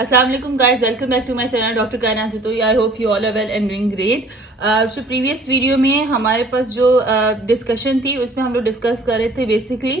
अस्सलाम वालेकुम guys, welcome back to my channel doctor Kainat Jatoi. I hope you all are well and doing great. So previous video में हमारे पास जो discussion थी उसमें हम लोग डिस्कस कर रहे थे basically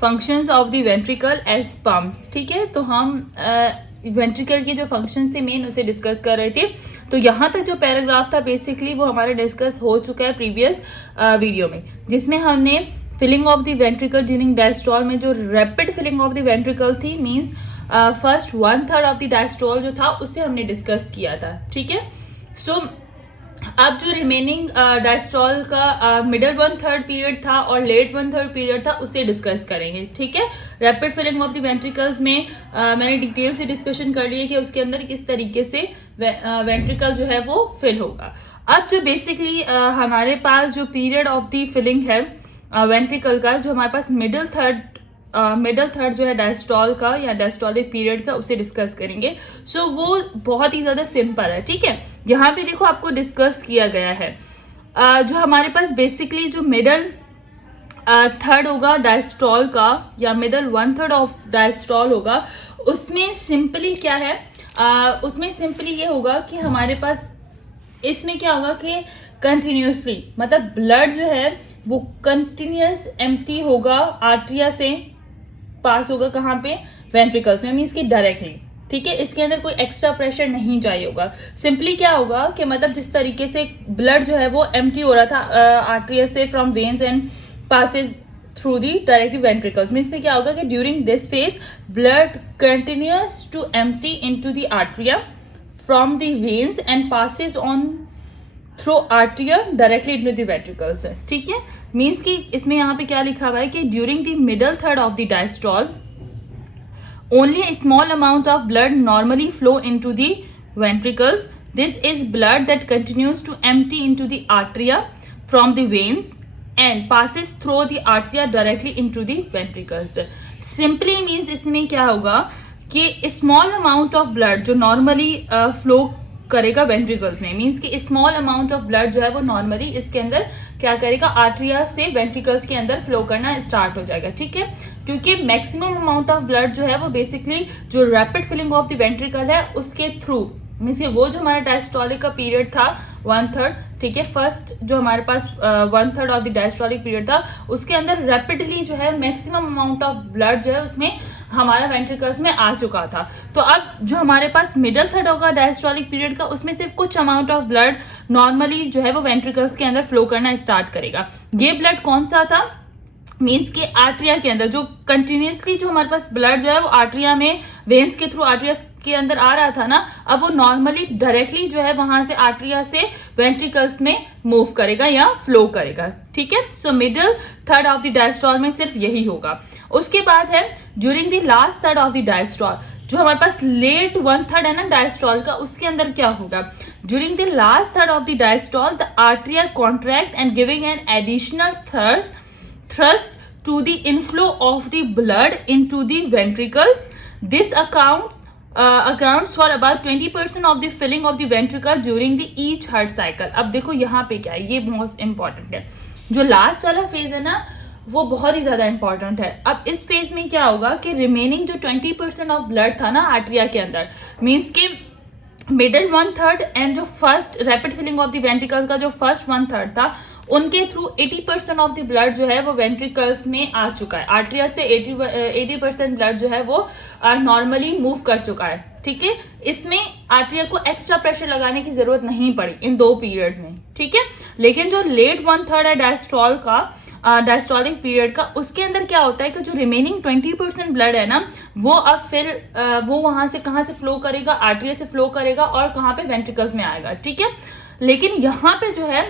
functions of the ventricle as pumps. ठीक है, तो हम वेंट्रिकल की जो फंक्शंस थे मेन उसे डिस्कस कर रहे थे। तो यहाँ तक जो पैराग्राफ था बेसिकली वो हमारा डिस्कस हो चुका है प्रीवियस वीडियो में, जिसमें हमने filling of the ventricle during diastole में जो rapid filling of the ventricle थी means first 1/3 of the diastole जो था उसे हमने डिस्कस किया था। ठीक है, सो अब जो रिमेनिंग डायस्टोल का मिडल 1/3 पीरियड था और लेट 1/3 पीरियड था उसे डिस्कस करेंगे। ठीक है, rapid filling of the ventricles में मैंने डिटेल से डिस्कशन कर लिया कि उसके अंदर किस तरीके से वेंट्रिकल जो है वो फिल होगा। अब जो बेसिकली हमारे पास जो पीरियड ऑफ द फिलिंग है वेंट्रिकल का, जो हमारे पास मिडल थर्ड जो है डायस्टोल का या डायस्टोलिक पीरियड का, उसे डिस्कस करेंगे। सो वो बहुत ही ज्यादा सिंपल है। ठीक है, यहाँ पे देखो आपको डिस्कस किया गया है जो हमारे पास बेसिकली जो मिडल थर्ड होगा डायस्टोल का या मिडल 1/3 ऑफ डायस्टोल होगा, उसमें सिंपली क्या है, उसमें सिंपली ये होगा कि हमारे पास इसमें क्या होगा कि कंटिन्यूसली मतलब ब्लड जो है वो कंटिन्यूस एम्प्टी होगा, आर्टरिया से पास होगा कहाँ पे, वेंट्रिकल्स में, मीन्स कि डायरेक्टली। ठीक है, इसके अंदर कोई एक्स्ट्रा प्रेशर नहीं चाहिए होगा। सिंपली क्या होगा कि मतलब जिस तरीके से ब्लड जो है वो एम्प्टी हो रहा था आर्टरिया से from veins and passes through the directly ventricles में, इसमें क्या होगा कि during this phase blood continues to empty into the atria from the veins and passes on through atria directly into the ventricles. ठीक है, means कि इसमें यहाँ पे क्या लिखा हुआ है कि during the middle third of the diastole only a small amount of blood normally flow into the ventricles. This is blood that continues to empty into the arteria from the veins and passes through the arteria directly into the ventricles. Simply means इसमें क्या होगा कि small amount of blood जो normally flow करेगा ventricles में, means कि small amount of blood जो है वो नॉर्मली इसके अंदर क्या करेगा, आर्टरिया से वेंट्रिकल्स के अंदर फ्लो करना स्टार्ट हो जाएगा। ठीक है, क्योंकि मैक्सिमम अमाउंट ऑफ ब्लड जो है वो बेसिकली जो rapid filling of the ventricle है उसके थ्रू, मीन्स वो जो हमारा डायस्टोलिक का पीरियड था 1/3, ठीक है, फर्स्ट जो हमारे पास 1/3 ऑफ द डायस्टोलिक पीरियड था उसके अंदर रैपिडली जो है मैक्सिमम अमाउंट ऑफ ब्लड जो है उसमें हमारा वेंट्रिकल्स में आ चुका था। तो अब जो हमारे पास मिडल थर्ड होगा डायस्टोलिक पीरियड का, उसमें सिर्फ कुछ अमाउंट ऑफ ब्लड नॉर्मली जो है वो वेंट्रिकल्स के अंदर फ्लो करना स्टार्ट करेगा। ये ब्लड कौन सा था, मीन्स के आर्टरिया के अंदर जो कंटिन्यूसली जो हमारे पास ब्लड जो है वो आर्टरिया में वेन्स के थ्रू आर्टरिया के अंदर आ रहा था ना, अब वो नॉर्मली डायरेक्टली जो है वहां से आर्टरिया से वेंट्रिकल्स में मूव करेगा या फ्लो करेगा। ठीक है, so middle third of the diastole में सिर्फ यही होगा। उसके बाद है during the last third of the diastole, जो हमारे पास लेट 1/3 है ना डायस्टोल का, उसके अंदर क्या होगा, during the last third of the diastole the atria contract and giving an additional thrust to the inflow of the blood into the ventricle. This accounts for about 20% of the filling of the ventricle during the each heart cycle. अब देखो यहाँ पे क्या है, ये most important है। जो last वाला फेज है ना वो बहुत ही ज्यादा इंपॉर्टेंट है। अब इस फेज में क्या होगा कि रिमेनिंग जो 20% ऑफ ब्लड था ना आर्टरिया के अंदर, मीन्स के मिडल 1/3 एंड जो first rapid filling of the ventricle का जो फर्स्ट 1/3 था, उनके थ्रू 80% ऑफ द ब्लड जो है वो वेंट्रिकल्स में आ चुका है। आर्टरिया से 80% ब्लड जो है वो नॉर्मली मूव कर चुका है। ठीक है, इसमें आर्टरिया को एक्स्ट्रा प्रेशर लगाने की जरूरत नहीं पड़ी इन दो पीरियड्स में। ठीक है, लेकिन जो लेट 1/3 है डायस्टोल का डायस्टोलिक पीरियड का, उसके अंदर क्या होता है कि जो रिमेनिंग 20% ब्लड है ना वो अब फिर वो वहां से कहां से फ्लो करेगा, आर्टरिया से फ्लो करेगा और कहां पे, वेंट्रिकल्स में आएगा। ठीक है, लेकिन यहाँ पे जो है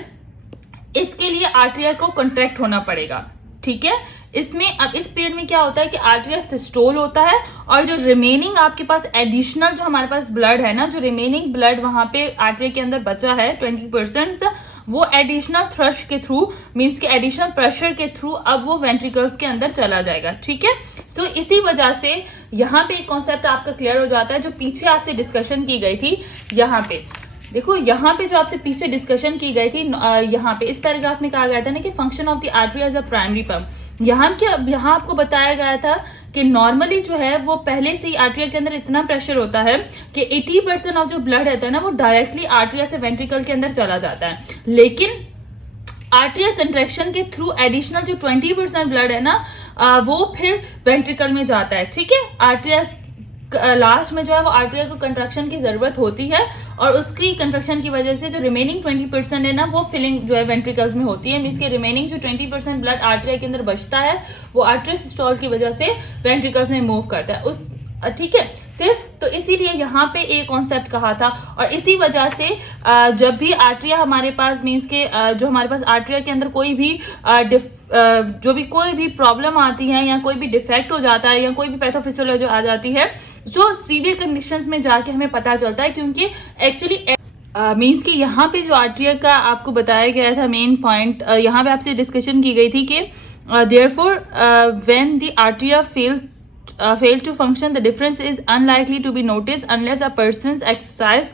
इसके लिए आर्टरिया को कॉन्ट्रैक्ट होना पड़ेगा। ठीक है, इसमें अब इस पीरियड में क्या होता है कि आर्टरिया सिस्टोल होता है और जो रिमेनिंग आपके पास एडिशनल जो हमारे पास ब्लड है ना, जो रिमेनिंग ब्लड वहां पे आर्टरिया के अंदर बचा है 20%, वो एडिशनल थ्रस्ट के थ्रू, मीन्स के एडिशनल प्रेशर के थ्रू अब वो वेंट्रिकल्स के अंदर चला जाएगा। ठीक है, सो इसी वजह से यहाँ पे एक कॉन्सेप्ट आपका क्लियर हो जाता है जो पीछे आपसे डिस्कशन की गई थी यहाँ पे देखो यहाँ पे जो आपसे पीछे डिस्कशन की गई थी, यहाँ पे इस पैराग्राफ में कहा गया था ना कि function of the artery as a primary pump. यहाँ आपको बताया गया था कि नॉर्मली जो है वो पहले से ही आर्टरिया के अंदर इतना प्रेशर होता है कि 80% ऑफ जो ब्लड रहता है ना वो डायरेक्टली आर्टरिया से वेंट्रिकल के अंदर चला जाता है, लेकिन आर्टरिया कंट्रैक्शन के थ्रू एडिशनल जो 20% ब्लड है ना वो फिर वेंट्रिकल में जाता है। ठीक है, आर्टरिया लास्ट में जो है वो आर्टरिया को कंट्रैक्शन की जरूरत होती है और उसकी कंट्रैक्शन की वजह से जो रिमेनिंग 20% है ना वो फिलिंग जो है वेंट्रिकल्स में होती है। मींस के रिमेनिंग जो 20% ब्लड आर्टरिया के अंदर बचता है वो आर्टरियल सिस्टोल की वजह से वेंट्रिकल्स में मूव करता है उस, ठीक है। सिर्फ तो इसीलिए यहाँ पे एक कॉन्सेप्ट कहा था और इसी वजह से जब भी आर्टरिया हमारे पास मींस के जो हमारे पास आर्टरिया के अंदर कोई भी कोई भी प्रॉब्लम आती है या कोई भी डिफेक्ट हो जाता है या कोई भी पैथोफिजियोलॉजी आ जाती है जो सीवियर कंडीशंस में जाके हमें पता चलता है, क्योंकि एक्चुअली मीन्स कि यहाँ पे जो आर्टरिया का आपको बताया गया था मेन पॉइंट, यहाँ पे आपसे डिस्कशन की गई थी कि therefore when the atria fail to function, the difference is unlikely to be noticed unless a person's exercise.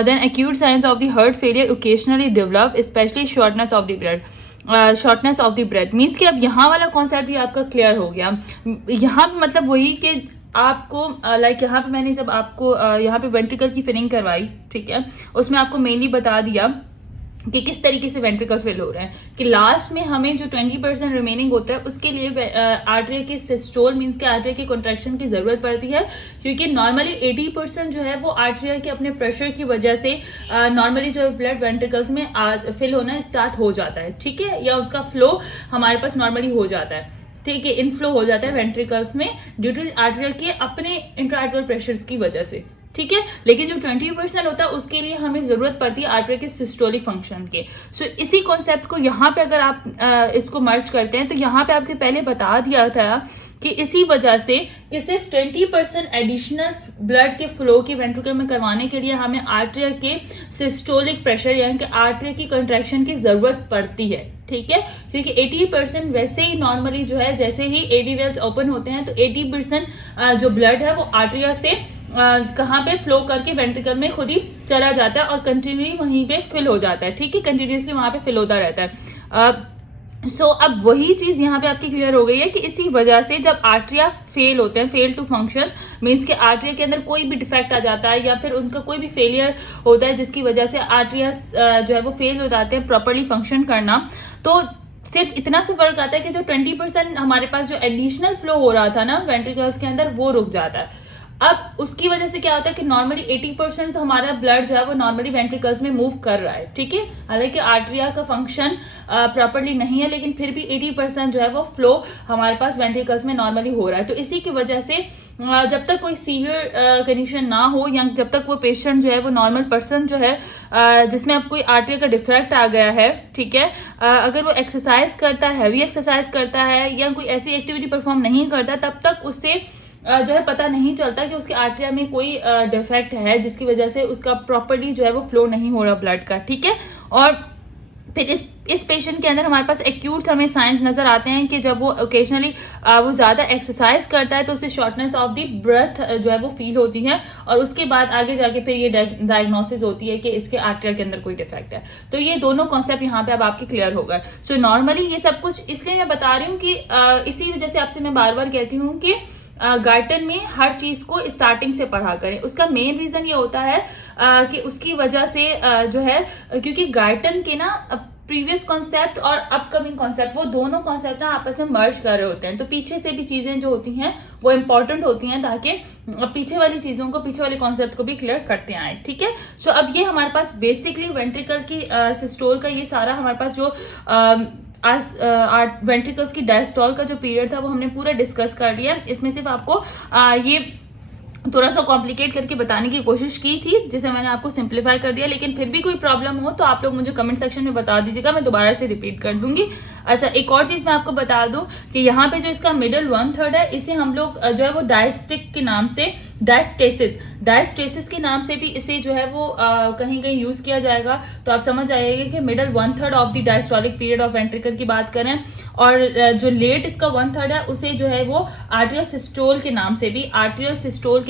Then acute signs of the heart failure occasionally develop, especially shortness of the breath. Means कि अब यहाँ वाला concept भी आपका clear हो गया। यहाँ पे मतलब वही कि आपको लाइक यहाँ पे मैंने जब आपको यहाँ पे वेंट्रिकल की फिलिंग करवाई, ठीक है, उसमें आपको मेनली बता दिया कि किस तरीके से वेंट्रिकल फिल हो रहे हैं कि लास्ट में हमें जो 20% रिमेनिंग होता है उसके लिए आर्टरिया के सिस्टोल मींस के आर्टरिया के कॉन्ट्रैक्शन की जरूरत पड़ती है, क्योंकि नॉर्मली 80% जो है वो आर्टरिया के अपने प्रेशर की वजह से नॉर्मली जो ब्लड वेंट्रिकल्स में फिल होना स्टार्ट हो जाता है, ठीक है, या उसका फ्लो हमारे पास नॉर्मली हो जाता है, ठीक है, इनफ्लो हो जाता है वेंट्रिकल्स में ड्यू टू आर्टरिया के अपने इंट्राआर्टरियल प्रेशर्स की वजह से, ठीक है। लेकिन जो 20% होता है उसके लिए हमें जरूरत पड़ती है आर्टरिया के सिस्टोलिक फंक्शन के। सो इसी कॉन्सेप्ट को यहाँ पे अगर आप इसको मर्ज करते हैं तो यहाँ पे आपके पहले बता दिया था कि इसी वजह से कि सिर्फ 20% एडिशनल ब्लड के फ्लो की वेंट्रिकल में करवाने के लिए हमें आर्टरिया के सिस्टोलिक प्रेशर यानी कि आर्टरिया की कंट्रैक्शन की जरूरत पड़ती है, ठीक है, क्योंकि 80% वैसे ही नॉर्मली जो है जैसे ही एवी वेल्स ओपन होते हैं तो 80% जो ब्लड है वो आर्टरिया से कहाँ पे फ्लो करके वेंट्रिकल में खुद ही चला जाता है और कंटिन्यूली वहीं पे फिल हो जाता है, ठीक है, कंटिन्यूसली वहां पे फिल होता रहता है। सो अब वही चीज यहाँ पे आपकी क्लियर हो गई है कि इसी वजह से जब आर्टरिया फेल होते हैं, फेल टू फंक्शन मीन्स के आर्टरिया के अंदर कोई भी डिफेक्ट आ जाता है या फिर उनका कोई भी फेलियर होता है जिसकी वजह से आर्टरिया जो है वो फेल हो जाते हैं प्रॉपरली फंक्शन करना, तो सिर्फ इतना से फर्क आता है कि जो 20% हमारे पास जो एडिशनल फ्लो हो रहा था ना वेंट्रिकल्स के अंदर वो रुक जाता है। अब उसकी वजह से क्या होता है कि नॉर्मली 80% तो हमारा ब्लड जो है वो नॉर्मली वेंट्रिकल्स में मूव कर रहा है, ठीक है, हालांकि आर्टरिया का फंक्शन प्रॉपर्ली नहीं है लेकिन फिर भी 80% जो है वो फ्लो हमारे पास वेंट्रिकल्स में नॉर्मली हो रहा है। तो इसी की वजह से जब तक कोई सीवियर कंडीशन ना हो या जब तक वो पेशेंट जो है वो नॉर्मल पर्सन जो है जिसमें अब कोई आर्टरिया का डिफेक्ट आ गया है, ठीक है, अगर वो एक्सरसाइज करता है, हैवी एक्सरसाइज करता है या कोई ऐसी एक्टिविटी परफॉर्म नहीं करता तब तक उससे जो है पता नहीं चलता कि उसके आर्टरिया में कोई डिफेक्ट है जिसकी वजह से उसका प्रॉपर्ली जो है वो फ्लो नहीं हो रहा ब्लड का, ठीक है। और फिर इस पेशेंट के अंदर हमारे पास एक्यूट हमें साइंस नजर आते हैं कि जब वो ओकेजनली वो ज्यादा एक्सरसाइज करता है तो उससे शॉर्टनेस ऑफ द ब्रेथ जो है वो फील होती है और उसके बाद आगे जाके फिर ये डायग्नोसिस होती है कि इसके आर्टरिया के अंदर कोई डिफेक्ट है। तो ये दोनों कॉन्सेप्ट यहाँ पे अब आपके क्लियर हो गए। सो नॉर्मली ये सब कुछ इसलिए मैं बता रही हूँ कि इसी वजह से आपसे मैं बार बार कहती हूँ कि गार्टन में हर चीज को स्टार्टिंग से पढ़ा करें। उसका मेन रीजन ये होता है कि उसकी वजह से जो है क्योंकि गार्टन के ना प्रीवियस कॉन्सेप्ट और अपकमिंग कॉन्सेप्ट वो दोनों कॉन्सेप्ट ना आपस में मर्ज कर रहे होते हैं, तो पीछे से भी चीजें जो होती हैं वो इंपॉर्टेंट होती हैं ताकि पीछे वाली चीजों को, पीछे वाले कॉन्सेप्ट को भी क्लियर करते आए, ठीक है। सो अब ये हमारे पास बेसिकली वेंट्रिकल की सिस्टोल का ये सारा हमारे पास जो वेंट्रिकल्स की डायस्टोल का जो पीरियड था वो हमने पूरा डिस्कस कर लिया। इसमें सिर्फ आपको ये थोड़ा सा कॉम्प्लिकेट करके बताने की कोशिश की थी जिसे मैंने आपको सिंप्लीफाई कर दिया, लेकिन फिर भी कोई प्रॉब्लम हो तो आप लोग मुझे कमेंट सेक्शन में बता दीजिएगा, मैं दोबारा से रिपीट कर दूंगी। अच्छा, एक और चीज मैं आपको बता दूं कि यहाँ पे जो इसका मिडल 1/3 है इसे हम लोग जो है वो डायस्टिक के नाम से डायस्टेसिस के नाम से भी इसे जो है वो कहीं कहीं यूज किया जाएगा, तो आप समझ जाइएगा कि middle 1/3 of the diastolic period of ventricle की बात करें और जो लेट इसका 1/3 है उसे जो है वो आर्टरियल सिस्टोल के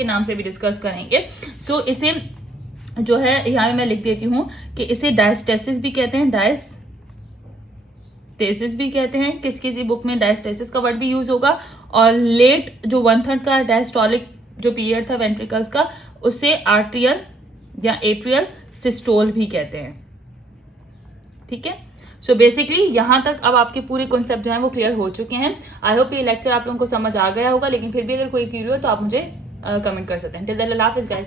नाम से भी डिस्कस करेंगे। सो इसे जो है यहाँ पे मैं लिख देती हूँ कि इसे डायस्टेसिस भी कहते हैं, डायस्टेसिस भी कहते हैं। किस किसी बुक में डायस्टेसिस का वर्ड भी यूज होगा। और लेट जो 1/3 का डायस्टोलिक जो पीरियड था वेंट्रिकल्स का, उसे आर्ट्रियल या एट्रियल सिस्टोल भी कहते हैं। ठीक है, सो बेसिकली यहां तक अब आपके पूरे कॉन्सेप्ट जो है वो क्लियर हो चुके हैं। आई होप ये लेक्चर आप लोगों को समझ आ गया होगा, लेकिन फिर भी अगर कोई क्यूरी हो तो आप मुझे कमेंट कर सकते हैं। टिल देन अल्लाह हाफिज़ गाइस।